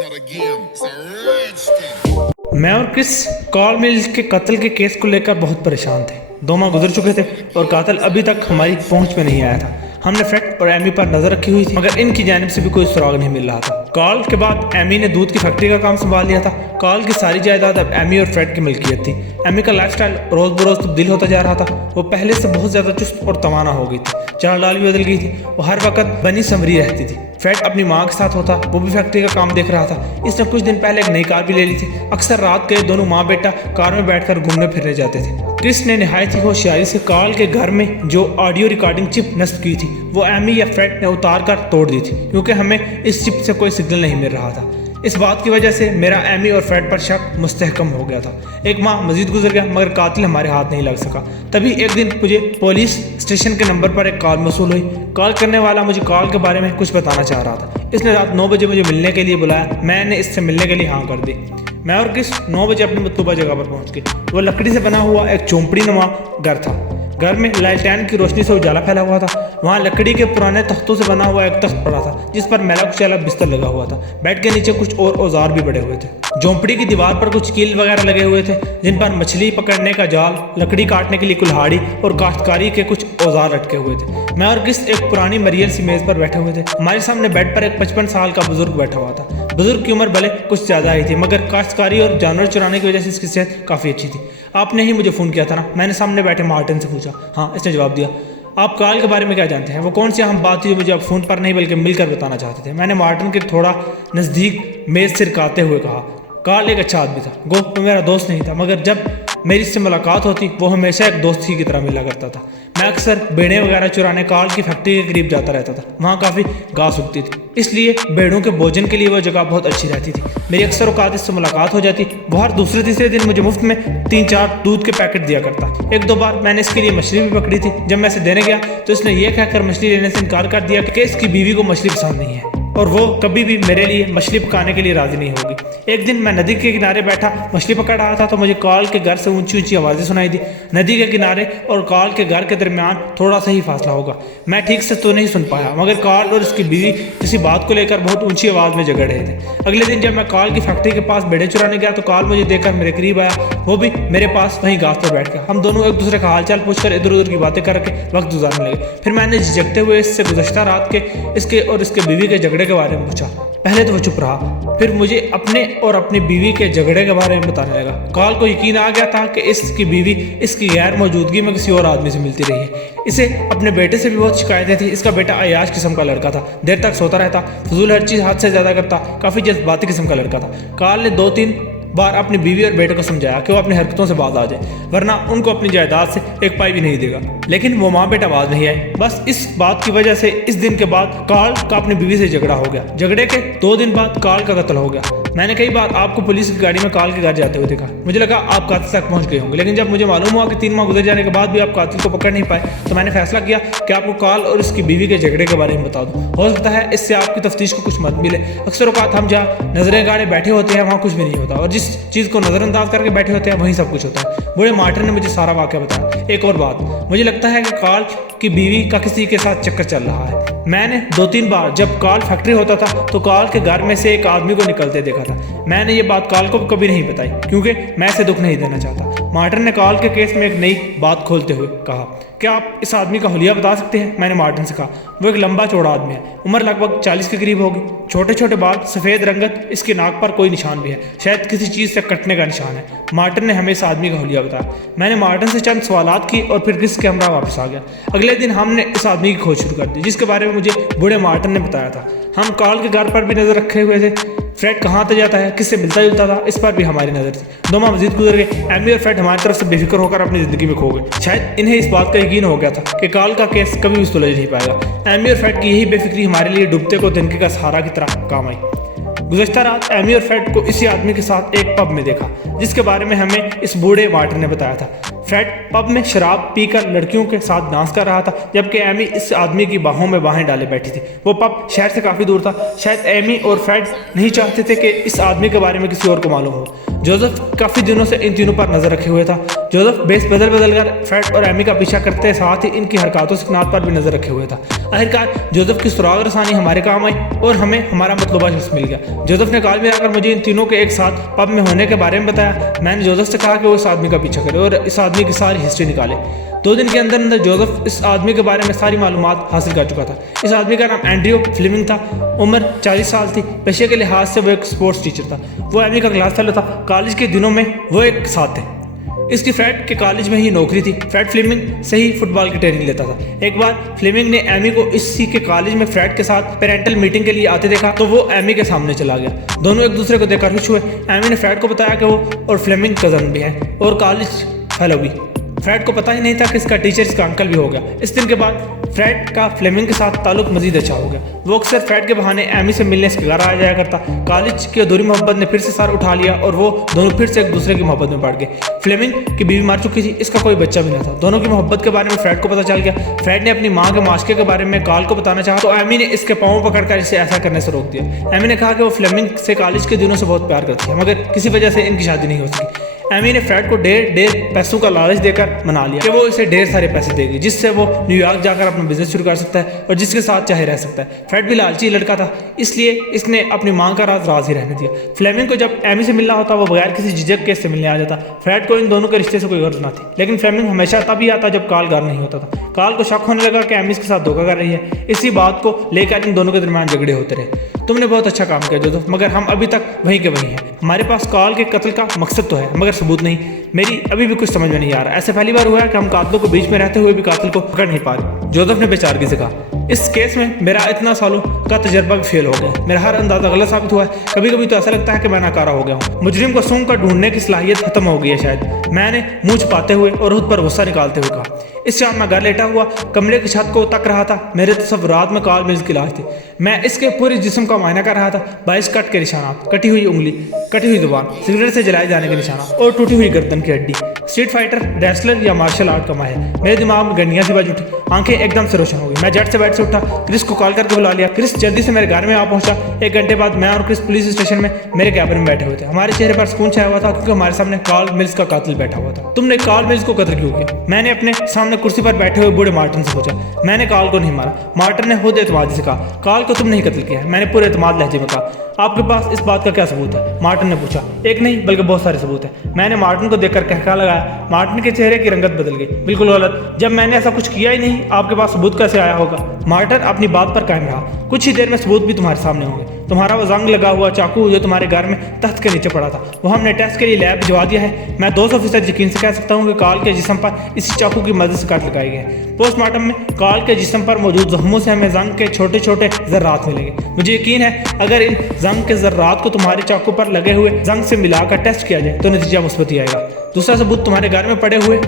not a game, it's a rich thing. मैं और Chris Karl mills के कत्ल के केस को लेकर बहुत परेशान थे। 2 माह गुजर चुके थे और कातिल अभी तक हमारी पहुंच में नहीं आया था। हमने फ्रेड और एमी पर नजर रखी हुई थी, मगर इनकी जानिब से भी कोई सुराग नहीं मिल रहा था। कार्ल के बाद एमी ने दूध की फैक्ट्री का काम संभाल लिया था। कार्ल की सारी जायदाद अब एमी और फ्रेड की मिल्कियत थी। एमी का लाइफस्टाइल रोज बरोज तब्दील होता जा रहा था। वो पहले से बहुत ज्यादा चुस्त और तवाना हो गई थी। चाल डाल भी बदल गई थी। वो हर वक्त बनी संवरी रहती थी। फ्रेड अपनी माँ के साथ होता, वो भी फैक्ट्री का काम देख रहा था। इसने कुछ दिन पहले एक नई कार भी ले ली थी। अक्सर रात के दोनों माँ बेटा कार में बैठकर घूमने फिरने जाते थे। क्रिस ने निहायत ही होशियारी से कार्ल के घर में जो ऑडियो रिकॉर्डिंग चिप नस्ब की थी वो एमी या फ्रेड ने उतार कर तोड़ दी थी, क्योंकि हमें इस चिप से कोई सिग्नल नहीं मिल रहा था। इस बात की वजह से मेरा एमी और फ्रेड पर शक मुस्तहकम हो गया था। एक माह मजीद गुजर गया, मगर कातिल हमारे हाथ नहीं लग सका। तभी एक दिन मुझे पुलिस स्टेशन के नंबर पर एक कॉल मौसूल हुई। कॉल करने वाला मुझे कॉल के बारे में कुछ बताना चाह रहा था। इसने रात 9 बजे मुझे मिलने के लिए बुलाया। मैंने इससे मिलने के लिए हाँ कर दी। मैं और किस 9 बजे अपनी मतलूबा जगह पर पहुंच गए। वो लकड़ी से बना हुआ एक झोंपड़ी नुमा घर था। घर में लालटेन की रोशनी से उजाला फैला हुआ था। वहाँ लकड़ी के पुराने तख्तों से बना हुआ एक तख्त पड़ा था, जिस पर मैला कुचैला बिस्तर लगा हुआ था। बेड के नीचे कुछ और औजार भी पड़े हुए थे। झोंपड़ी की दीवार पर कुछ कील वगैरह लगे हुए थे, जिन पर मछली पकड़ने का जाल, लकड़ी काटने के लिए कुल्हाड़ी और काश्तकारी के कुछ औजार लटके हुए थे। मैं और किस एक पुरानी मरियल सी मेज पर बैठे हुए थे। हमारे सामने बेड पर एक 55 साल का बुजुर्ग बैठा हुआ था। बुजुर्ग की उम्र भले कुछ ज्यादा ही थी, मगर काश्तकारी और जानवर चुराने की वजह से इसकी सेहत काफी अच्छी थी। आपने ही मुझे फोन किया था ना? मैंने सामने बैठे मार्टिन से पूछा। हाँ, इसने जवाब दिया। आप कार्ल के बारे में क्या जानते हैं? वो कौन सी अहम बात थी जो मुझे आप फोन पर नहीं बल्कि मिलकर बताना चाहते थे? मैंने मार्टिन के थोड़ा नजदीक मेज सिरकाते हुए कहा। कार्ल एक अच्छा आदमी था। गो वो मेरा दोस्त नहीं था, मगर जब मेरी इससे मुलाकात होती वो हमेशा एक दोस्त ही की तरह मिला करता था। मैं अक्सर भेड़ें वगैरह चुराने कार्ल की फैक्ट्री के करीब जाता रहता था। वहाँ काफ़ी घास उगती थी, इसलिए भेड़ों के भोजन के लिए वो जगह बहुत अच्छी रहती थी। मेरी अक्सर औकात इससे मुलाकात हो जाती। वो हर दूसरे तीसरे दिन मुझे मुफ्त में 3-4 दूध के पैकेट दिया करता। 1-2 बार मैंने इसके लिए मछली भी पकड़ी थी। जब मैं इसे देने गया तो इसने ये कहकर मछली लेने से इनकार कर दिया कि इसकी बीवी को मछली पसंद नहीं है और वो कभी भी मेरे लिए मछली पकाने के लिए राजी नहीं होगी। एक दिन मैं नदी के किनारे बैठा मछली पकड़ रहा था तो मुझे कार्ल के घर से ऊंची ऊंची आवाज़ें सुनाई दी। नदी के किनारे और कार्ल के घर के दरमियान थोड़ा सा ही फासला होगा। मैं ठीक से तो नहीं सुन पाया, मगर कार्ल और उसकी बीवी किसी बात को लेकर बहुत ऊंची आवाज़ में झगड़ रहे थे। अगले दिन जब मैं कार्ल की फैक्ट्री के पास भेड़ें चुराने गया तो कार्ल मुझे देखकर मेरे करीब आया। वो भी मेरे पास वहीं घास पर बैठ गया। हम दोनों एक दूसरे का हालचाल पूछकर इधर उधर की बातें करके वक्त गुजारने लगे। फिर मैंने झिझकते हुए इससे गुज़श्ता रात के इसके और इसके बीवी के झगड़े के बारे में पूछा। पहले तो वो चुप रहा, फिर मुझे अपने और अपनी बीवी के झगड़े के बारे में बताने लगा। कार्ल को यकीन आ गया था कि इसकी बीवी इसकी गैर मौजूदगी में किसी और आदमी से मिलती रही है। इसे अपने बेटे से भी बहुत शिकायतें थी। इसका बेटा अयाश किस्म का लड़का था, देर तक सोता रहता, फजूल हर चीज़ हद से ज़्यादा करता, काफ़ी जज्बाती किस्म का लड़का था। कार्ल ने 2-3 बार अपनी बीवी और बेटे को समझाया कि वो अपनी हरकतों से बाज आ जाए, वरना उनको अपनी जायदाद से एक पाई भी नहीं देगा, लेकिन वो माँ बेटा बाज नहीं आए। बस इस बात की वजह से इस दिन के बाद कार्ल का अपनी बीवी से झगड़ा हो गया। झगड़े के 2 दिन बाद कार्ल का कत्ल हो गया। मैंने कई बार आपको पुलिस की गाड़ी में कार्ल के घर जाते हुए देखा। मुझे लगा आप कातिल तक पहुंच गए होंगे, लेकिन जब मुझे मालूम हुआ कि 3 माह गुजर जाने के बाद भी आप कातिल को पकड़ नहीं पाए तो मैंने फैसला किया कि आपको कार्ल और इसकी बीवी के झगड़े के बारे में बता दूं। हो सकता है इससे आपकी तफ्तीश को कुछ मदद मिले। अक्सर औकात हम जहाँ नजरें गाड़े बैठे होते हैं वहाँ कुछ भी नहीं होता, और जिस चीज़ को नजरअंदाज करके बैठे होते हैं वहीं सब कुछ होता है। बूढ़े मार्टिन ने मुझे सारा वाक़या बताया। एक और बात, मुझे लगता है कि कार्ल की बीवी का किसी के साथ चक्कर चल रहा है। मैंने 2-3 बार जब कार्ल फैक्ट्री होता था तो कार्ल के घर में से एक आदमी को निकलते देखा था। मैंने ये बात कार्ल को कभी नहीं बताई, क्योंकि मैं इसे दुख नहीं देना चाहता। मार्टिन ने कार्ल के केस में एक नई बात खोलते हुए कहा, क्या आप इस आदमी का हुलिया बता सकते हैं? मैंने मार्टिन से कहा। वो एक लंबा चौड़ा आदमी है, उम्र लगभग 40 के करीब होगी, छोटे छोटे बाल, सफ़ेद रंगत, इसकी नाक पर कोई निशान भी है, शायद किसी चीज़ से कटने का निशान है। मार्टिन ने हमें इस आदमी का हुलिया बताया। मैंने मार्टिन से चंद सवालात की और फिर किस कैमरा वापस आ गया। अगले दिन हमने इस आदमी की खोज शुरू कर दी, जिसके बारे में मुझे बूढ़े मार्टिन ने बताया था। हम कार्ल के घर पर भी नजर रखे हुए थे। फ्रेड कहाँ तक जाता है, किससे मिलता जुलता था, इस पर भी हमारी नज़र थी। 2 माह मजीद गुजर गए। एमी और फ्रेड हमारी तरफ से बेफिक्र होकर अपनी ज़िंदगी में खो गए। शायद इन्हें इस बात का यकीन हो गया था कि कार्ल का केस कभी भी सुलझ नहीं पाएगा। एमी और फ्रेड की यही बेफिक्री हमारे लिए डूबते को तिनके का सहारा की तरह काम आई। गुज़श्ता रात एमी और फ्रेड को इसी आदमी के साथ एक पब में देखा, जिसके बारे में हमें इस बूढ़े मार्टिन ने बताया था। फ्रेड पब में शराब पीकर लड़कियों के साथ डांस कर रहा था, जबकि एमी इस आदमी की बाहों में बाहें डाले बैठी थी। वो पब शहर से काफ़ी दूर था। शायद एमी और फ्रेड नहीं चाहते थे कि इस आदमी के बारे में किसी और को मालूम हो। जोसेफ काफी दिनों से इन तीनों पर नजर रखे हुए था। जोसेफ बेस बदल बदल कर फ्रेड और एमी का पीछा करते साथ ही इनकी हरकतों सिकनात पर भी नजर रखे हुए था। आखिरकार जोसेफ की सुराग रसानी हमारे काम आई और हमें हमारा मतलूबा शख्स मिल गया। जोसेफ ने कॉल मिलाकर मुझे इन तीनों के एक साथ पब में होने के बारे में बताया। मैंने जोसेफ से कहा कि वो इस आदमी का पीछा करे और इस आदमी की सारी हिस्ट्री निकाले। 2 दिन के अंदर अंदर जोसेफ इस आदमी के बारे में सारी मालूमात हासिल कर चुका था। इस आदमी का नाम एंड्रयू फ्लेमिंग था। उम्र 40 साल थी। पेशे के लिहाज से वो एक स्पोर्ट्स टीचर था। वो एमी का क्लास फेलो था। कॉलेज के दिनों में वो एक साथ थे। इसकी फ्रेड के कॉलेज में ही नौकरी थी। फ्रेड फ्लेमिंग से ही फुटबॉल की ट्रेनिंग लेता था। एक बार फ्लेमिंग ने एमी को इसी के कॉलेज में फ्रेड के साथ पेरेंटल मीटिंग के लिए आते देखा तो वो एमी के सामने चला गया। दोनों एक दूसरे को देखकर खुश हुए। एमी ने फ्रेड को बताया कि वो और फ्लेमिंग कजन भी है और कॉलेज फेलो भी। फ्रेड को पता ही नहीं था कि इसका टीचर इसका अंकल भी हो गया। इस दिन के बाद फ्रेड का फ्लेमिंग के साथ ताल्लुक मजीद अच्छा हो गया। वो अक्सर फ्रेड के बहाने एमी से मिलने इसके घर आ जाया करता। कॉलेज की अधूरी मोहब्बत ने फिर से सर उठा लिया और वो दोनों फिर से एक दूसरे की मोहब्बत में पड़ गए। फ्लेमिंग की बीवी मर चुकी थी। इसका कोई बच्चा भी नहीं था। दोनों की मोहब्बत के बारे में फ्रेड को पता चल गया। फ्रेड ने अपनी माँ के माशके के बारे में कॉल को बताना चाहा तो एमी ने इसके पाँव पकड़कर इसे ऐसा करने से रोक दिया। एमी ने कहा कि वो फ्लेमिंग से कॉलेज के दिनों से बहुत प्यार करती है मगर किसी वजह से इनकी शादी नहीं हो सकी। एमी ने फ्रेड को ढेर पैसों का लालच देकर मना लिया कि वो इसे ढेर सारे पैसे देगी जिससे वो न्यूयॉर्क जाकर अपना बिजनेस शुरू कर सकता है और जिसके साथ चाहे रह सकता है। फ्रेड भी लालची लड़का था इसलिए इसने अपनी मां का राज ही रहने दिया। फ्लेमिंग को जब एमी से मिलना होता वो बगैर किसी झिझक के इससे मिलने आ जाता। फ्रेड को इन दोनों के रिश्ते से कोई गर्ज ना थी लेकिन फ्लेमिंग हमेशा तभी आता जब कॉल घर नहीं होता था। कॉल को शक होने लगा कि एमी इसके साथ धोखा कर रही है। इसी बात को लेकर इन दोनों के दरमियान झगड़े होते रहे। तुमने बहुत अच्छा काम किया जोसेफ मगर हम अभी तक वहीं के वहीं हैं। हमारे पास कॉल के कत्ल का मकसद तो है मगर सबूत नहीं। मेरी अभी भी कुछ समझ में नहीं आ रहा। ऐसे पहली बार हुआ है कि हम कातिलों को बीच में रहते हुए भी कातिल को पकड़ नहीं पा रहे। जोसेफ ने बेचारगी से कहा इस केस में मेरा इतना सालों का तजर्बा भी फेल हो गया। मेरा हर अंदाजा गलत साबित हुआ है। कभी कभी तो ऐसा लगता है कि मैं नाकारा हो गया हूँ। मुजरिम को सूंघ कर ढूंढने की सलाहियत खत्म हो गई है शायद। मैंने मुंह छुपाते हुए और खुद पर गुस्सा निकालते हुए कहा। इस शाम मैं घर लेटा हुआ कमरे की छत को तक रहा था। मेरे तस्वुरात में कार्ल मिल्स की लाश थी। मैं इसके पूरे जिस्म का मुआयना कर रहा था। 22 कट के निशानात, कटी हुई उंगली, कटी हुई जुबान, सिगरेट से जलाए जाने के निशाना और टूटी हुई गर्दन की हड्डी। स्ट्रीट फाइटर, रेसलर या मार्शल आर्ट का माहिर। मेरे दिमाग में गंडियां सी बज उठी। आंखें एकदम से रोशन हो गई। मैं झट से बेड से उठा। क्रिस को कॉल करके बुला लिया। क्रिस जल्दी से मेरे घर में आ पहुंचा। 1 घंटे बाद मैं और क्रिस पुलिस स्टेशन में मेरे कैबिन में बैठे हुए थे। हमारे चेहरे पर सुकून छाया हुआ था क्योंकि हमारे सामने कार्ल मिल्स का कातिल बैठा हुआ था। तुमने कार्ल मिल्स को कत्ल क्यों किया? मैंने अपने सामने कुर्सी पर बैठे हुए बूढ़े मार्टिन से पूछा। मैंने कार्ल को नहीं मारा। मार्टिन ने खुद एतमादी से कहा कार्ल को तुम नहीं कत्ल किया है। मैंने पूरे एतमाद लहजे में कहा आपके पास इस बात का क्या सबूत है? मार्टिन ने पूछा। एक नहीं बल्कि बहुत सारे सबूत हैं। मैंने मार्टिन को देखकर कहका लगाया। मार्टिन के चेहरे की रंगत बदल गई। बिल्कुल गलत। जब मैंने ऐसा कुछ किया ही नहीं आपके पास सबूत कैसे आया होगा? मार्टिन अपनी बात पर कायम रहा। कुछ ही देर में सबूत भी तुम्हारे सामने होंगे। तुम्हारा वो जंग लगा हुआ चाकू जो तुम्हारे घर में तख्त के नीचे पड़ा था वो हमने टेस्ट के लिए लैब भिजवा दिया है। मैं 200% यकीन से कह सकता हूँ कि कार्ल के जिस्म पर इसी चाकू की मदद से काट लगाए गए। पोस्टमार्टम में कार्ल के जिस्म पर मौजूद जख्मों से हमें जंग के छोटे छोटे जर्रात मिलेंगे। मुझे यकीन है अगर इन जंग के जर्रात को तुम्हारे चाकू पर लगे हुए जंग से मिलाकर टेस्ट किया जाए तो नतीजा मुस्बत ही आएगा। दूसरा सबूत तुम्हारे घर में पड़े हुए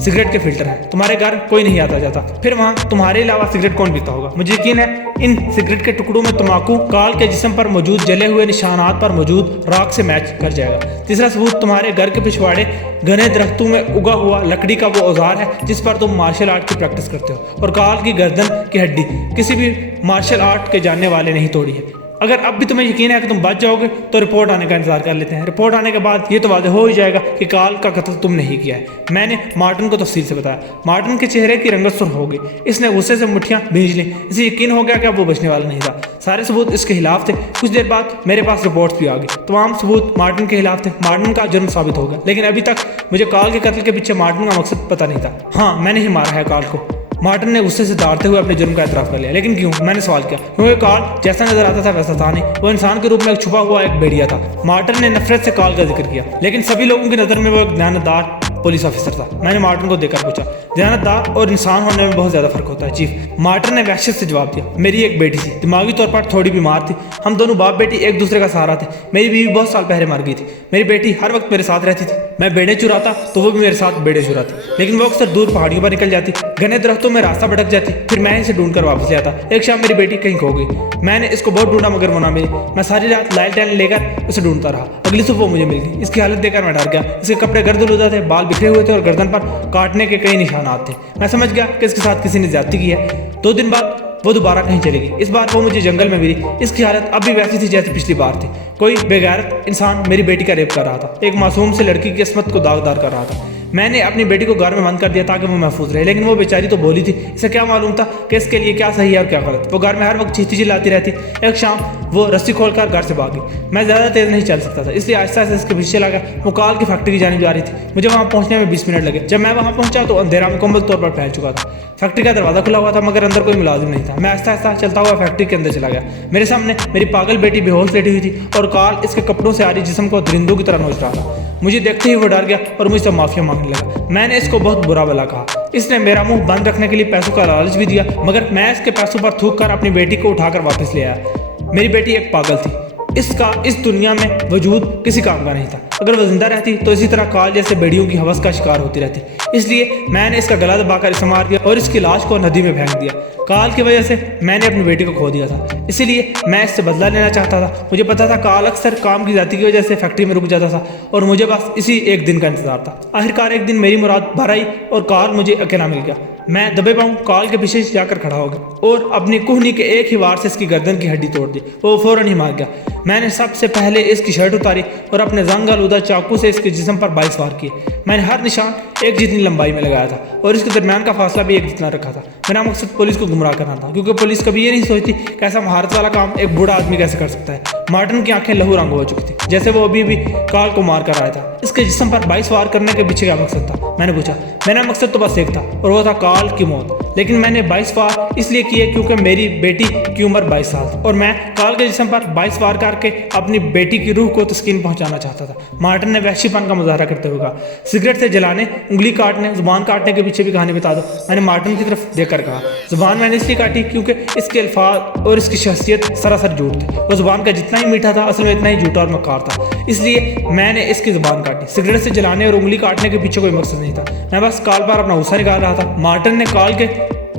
सिगरेट के फिल्टर है। तुम्हारे घर कोई नहीं आता जाता फिर वहाँ तुम्हारे अलावा सिगरेट कौन पीता होगा? मुझे यकीन है इन सिगरेट के टुकड़ों में तम्बाकू कार्ल के जिस्म पर मौजूद जले हुए निशानात पर मौजूद राख से मैच कर जाएगा। तीसरा सबूत तुम्हारे घर के पिछवाड़े घने दरख्तों में उगा हुआ लकड़ी का वो औजार है जिस पर तुम मार्शल आर्ट की प्रैक्टिस करते हो और कार्ल की गर्दन की हड्डी किसी भी मार्शल आर्ट के जानने वाले नहीं तोड़ी है। अगर अब भी तुम्हें यकीन है कि तुम बच जाओगे तो रिपोर्ट आने का इंतजार कर लेते हैं। रिपोर्ट आने के बाद ये तो वाज़ेह हो ही जाएगा कि कार्ल का कत्ल तुमने ही किया है। मैंने मार्टिन को तफसील से बताया। मार्टिन के चेहरे की रंगत सुर्ख हो गई। इसने गुस्से से मुट्ठियां भींच ली। इसे यकीन हो गया कि अब वो बचने वाला नहीं था। सारे सबूत इसके खिलाफ थे। कुछ देर बाद मेरे पास रिपोर्ट्स भी आ गई। तमाम सबूत मार्टिन के खिलाफ थे। मार्टिन का जुर्म साबित हो गया लेकिन अभी तक मुझे कार्ल के कत्ल के पीछे मार्टिन का मकसद पता नहीं था। हाँ मैंने ही मारा है कार्ल को। मार्टिन ने गुस्से से दौड़ते हुए अपने जुर्म का एतराफ़ कर लिया। लेकिन क्यों? मैंने सवाल किया। क्योंकि कार्ल जैसा नजर आता था वैसा था नहीं। वो इंसान के रूप में एक छुपा हुआ एक भेड़िया था। मार्टिन ने नफरत से कार्ल का जिक्र किया लेकिन सभी लोगों की नज़र में वो एक दयानतदार पुलिस ऑफिसर था। मैंने मार्टिन को देखकर पूछा दयानतदार और इंसान होने में बहुत ज़्यादा फर्क होता है चीफ। मार्टिन ने वहशत से जवाब दिया। मेरी एक बेटी थी, दिमागी तौर पर थोड़ी बीमार थी। हम दोनों बाप बेटी एक दूसरे का सहारा थे। मेरी बीवी बहुत साल पहले मर गई थी। मेरी बेटी हर वक्त मेरे साथ रहती थी। मैं बेड़े चुराता तो वो भी मेरे साथ बेड़े चुराती लेकिन वो अक्सर दूर पहाड़ियों पर निकल जाती। घने दरख्तों में रास्ता भटक जाती फिर मैं इसे ढूंढकर वापस ले आता। एक शाम मेरी बेटी कहीं खो गई। मैंने इसको बहुत ढूंढा मगर वो ना मिली। मैं सारी रात लालटेन लेकर उसे ढूंढता रहा। अगली सुबह वो मुझे मिल गई। इसकी हालत देखकर मैं डर गया। इसके कपड़े गर्द-उलूदा थे, बाल बिखरे हुए थे और गर्दन पर काटने के कई निशानात थे। मैं समझ गया कि इसके साथ किसी ने ज्यादती की है। 2 दिन बाद वो दोबारा कहीं चलेगी। इस बार वो मुझे जंगल में मिली। इसकी हालत अब भी वैसी थी जैसे पिछली बार थी। कोई बेगैरत इंसान मेरी बेटी का रेप कर रहा था, एक मासूम से लड़की की किस्मत को दागदार कर रहा था। मैंने अपनी बेटी को घर में बंद कर दिया ताकि वो महफूज रहे, लेकिन वो बेचारी तो बोली थी। इसे क्या मालूम था कि इसके लिए क्या सही है और क्या गलत। वो घर में हर वक्त चीखती चिल्लाती रहती। एक शाम वो रस्सी खोलकर घर से भागी। मैं ज़्यादा तेज़ नहीं चल सकता था, इसलिए आहिस्ता आहिस्ता इसके पीछे लगा। वो काल की फैक्ट्री की जानिब जा रही थी। मुझे वहाँ पहुँचने में 20 मिनट लगे। जब मैं वहाँ पहुँचा तो अंधेरा मुकम्मल तौर पर फैल चुका था। फैक्ट्री का दरवाज़ा खुला हुआ था मगर अंदर कोई मुलाजिम नहीं था। मैं आहिस्ता आहिस्ता चलता हुआ फैक्ट्री के अंदर चला गया। मेरे सामने मेरी पागल बेटी बेहोश लेटी हुई थी और काल इसके कपड़ों से आ रही जिस्म को दरिंदों की तरह नोच रहा था। मुझे देखते ही वो डर गया और मुझसे माफिया मांगने लगा। मैंने इसको बहुत बुरा भला कहा। इसने मेरा मुंह बंद रखने के लिए पैसों का लालच भी दिया, मगर मैं इसके पैसों पर थूक कर अपनी बेटी को उठाकर वापस ले आया। मेरी बेटी एक पागल थी। इसका इस दुनिया में वजूद किसी काम का नहीं था। अगर वह जिंदा रहती तो इसी तरह काल जैसे बेड़ियों की हवस का शिकार होती रहती। इसलिए मैंने इसका गला दबाकर इसे मार दिया और इसकी लाश को नदी में फेंक दिया। काल की वजह से मैंने अपनी बेटी को खो दिया था, इसीलिए मैं इससे बदला लेना चाहता था। मुझे पता था काल अक्सर काम की जाती की वजह से फैक्ट्री में रुक जाता था और मुझे बस इसी एक दिन का इंतजार था। आखिरकार एक दिन मेरी मुराद भर आई और काल मुझे अकेला मिल गया। मैं दबे पाऊँ काल के पीछे जाकर खड़ा हो गया और अपनी कुहनी के एक ही वार से इसकी गर्दन की हड्डी तोड़ दी। वो फौरन ही मार गया। मैंने सबसे पहले इसकी शर्ट उतारी और अपने जंग आलूदा चाकू से इसके जिस्म पर 22 वार किए। मैंने हर निशान एक जितनी लंबाई में लगाया था और इसके दरमियान का फासला भी एक जितना रखा था। मेरा मकसद पुलिस को गुमराह करना था, क्योंकि पुलिस कभी ये नहीं सोचती कि ऐसा महारत वाला काम एक बूढ़ा आदमी कैसे कर सकता है। मार्टिन की आंखें लहू रंग हो चुकी थी, जैसे वो अभी भी काल को मार कर आया था। इसके जिस्म पर 22 वार करने के पीछे क्या मकसद था? मैंने पूछा। मेरा मकसद तो बस एक था और वो था काल की मौत। लेकिन मैंने 22 वार इसलिए किए क्योंकि मेरी बेटी की उम्र 22 साल थी और मैं काल के जिस्म पर 22 वार करके अपनी बेटी की रूह को तस्कीन पहुंचाना चाहता था। मार्टिन ने वहशीपन का मुजाहरा करते हुए कहा, सिगरेट से जलाने, उंगली काटने, जुबान काटने के पीछे भी कहानी बता दो। मैंने मार्टिन की तरफ देखकर कहा, जुबान मैंने इसलिए काटी क्योंकि इसके अल्फाज और इसकी शख्सियत सरासर झूठ थे। वो जुबान का जितना ही मीठा था असल में इतना ही झूठा और मक्कार था, इसलिए मैंने इसकी जुबान काटी। सिगरेट से जलाने और उंगली काटने के पीछे कोई मकसद नहीं था। मैं बस काल पर अपना गुस्सा निकाल रहा था। मार्टिन ने काल के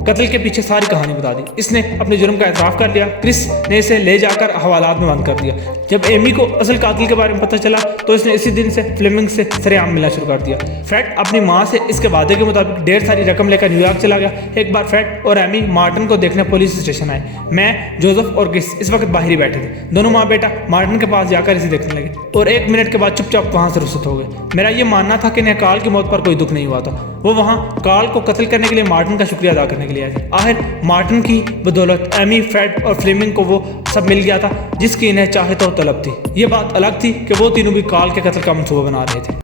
कत्ल के पीछे सारी कहानी बता दी। इसने अपने जुर्म का एतराफ़ कर लिया। क्रिस ने इसे ले जाकर हवालात में बंद कर दिया। जब एमी को असल कातिल के बारे में पता चला तो इसने इसी दिन से फ्लेमिंग से सरेआम मिलना शुरू कर दिया। फ्रेड अपनी माँ से इसके वादे के मुताबिक ढेर सारी रकम लेकर न्यूयॉर्क चला गया। एक बार फ्रेड और एमी मार्टिन को देखने पुलिस स्टेशन आए। मैं, जोसेफ और क्रिस इस वक्त बाहर ही बैठे थे। दोनों माँ बेटा मार्टिन के पास जाकर इसे देखने लगे और 1 मिनट के बाद चुपचाप वहाँ से रुखसत हो गए। मेरा ये मानना था कि इन्हें काल की मौत पर कोई दुख नहीं हुआ था। वो वहाँ काल को कत्ल करने के लिए मार्टिन का शुक्रिया अदा करने के लिए आए थे। आखिर मार्टिन की बदौलत एमी, फ्रेड और फ्लेमिंग को वो सब मिल गया था जिसकी इन्हें चाहे तो तलब थी। ये बात अलग थी कि वो तीनों भी काल के कत्ल का मंसूबा बना रहे थे।